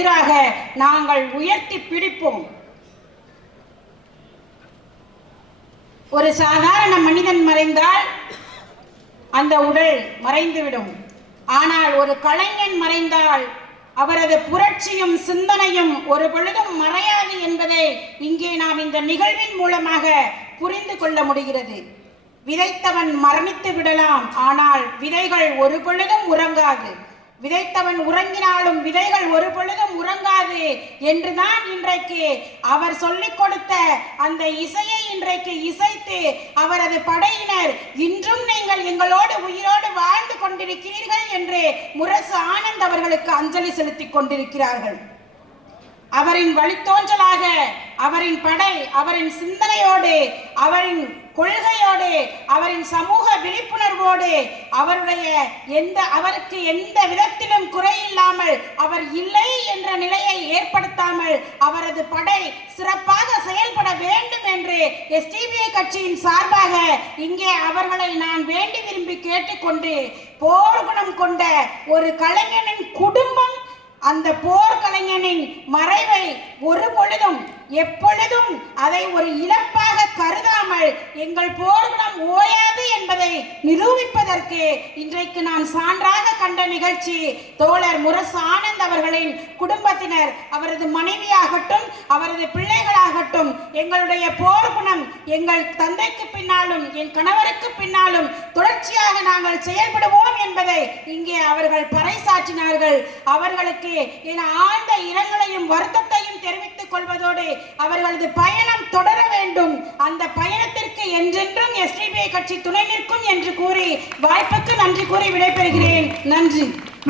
எதிராக நாங்கள் உயர்த்தி பிடிப்போம். ஒரு சாதாரண மனிதன் மறைந்தால் அந்த உடல் மறைந்துவிடும். ஆனால் ஒரு கலைஞன் மறைந்தால் அவரது புரட்சியும் சிந்தனையும் ஒரு பொழுதும் மறையாது என்பதை இங்கே நாம் இந்த நிகழ்வின் மூலமாக புரிந்து கொள்ள முடிகிறது. விதைத்தவன் மரணித்து விடலாம் ஆனால் விதைகள் ஒரு பொழுதும் உறங்காது. விதைத்தவன் உறங்கினாலும் விதைகள் ஒரு பொழுதும் உறங்காது என்றுதான் இன்றைக்கு அவர் சொல்லிக் கொடுத்த அந்த இசையை இன்றைக்கு இசைத்து அவரது படையினர் இன்றும் நீங்கள் எங்களோடு உயிரோடு வாழ்ந்து கொண்டிருக்கிறீர்கள் என்று முரசு ஆனந்த் அவர்களுக்கு அஞ்சலி செலுத்திக் கொண்டிருக்கிறார்கள். அவரின் வழித்தோன்றலாக அவரின் படை அவரின் சிந்தனையோடு அவரின் கொள்கையோடு அவரின் சமூக விழிப்புணர்வோடு அவருடைய எந்த அவருக்கு எந்த விதத்திலும் குறையில்லாமல் அவர் இல்லை என்ற நிலையை ஏற்படுத்தாமல் அவரது படை சிறப்பாக செயல்பட வேண்டும் என்று எஸ்டிபிஐ கட்சியின் சார்பாக இங்கே அவர்களை நான் வேண்டி விரும்பி கேட்டுக்கொண்டு போர் குணம் கொண்ட ஒரு கலைஞனின் குடும்பம் அந்த போர்க்கலைஞனின் மறைவை ஒரு பொழுதும் எப்பொழுதும் அதை ஒரு இழப்பாக கருதாமல் எங்கள் போர்க்குணம் ஓயாத நிரூபிப்பதற்கு இன்றைக்கு நான் சான்றாக கண்ட நிகழ்ச்சி தோழர் முரசு ஆனந்த் அவர்களின் குடும்பத்தினர் அவரது மனைவியாகட்டும் அவரது பிள்ளைகளாகட்டும் எங்களுடைய போர்க்குணம் எங்கள் தந்தைக்கு பின்னாலும் என் கணவருக்கு பின்னாலும் தொடர்ச்சியாக நாங்கள் செயல்படுவோம் என்பதை இங்கே அவர்கள் பறைசாற்றினார்கள். அவர்களுக்கு என் ஆழ்ந்த இரங்கலையும் வருத்தத்தையும் தெரிவித்துக் கொள்வதோடு அவர்களது பயணம் தொடர வேண்டும். அந்த பயணத்திற்கு என்றென்றும் எஸ்டிபிஐ கட்சி துணை நிற்கும் என்று கூறி வாய்ப்புக்கு நன்றி கூறி விடைபெறுகிறேன். நன்றி.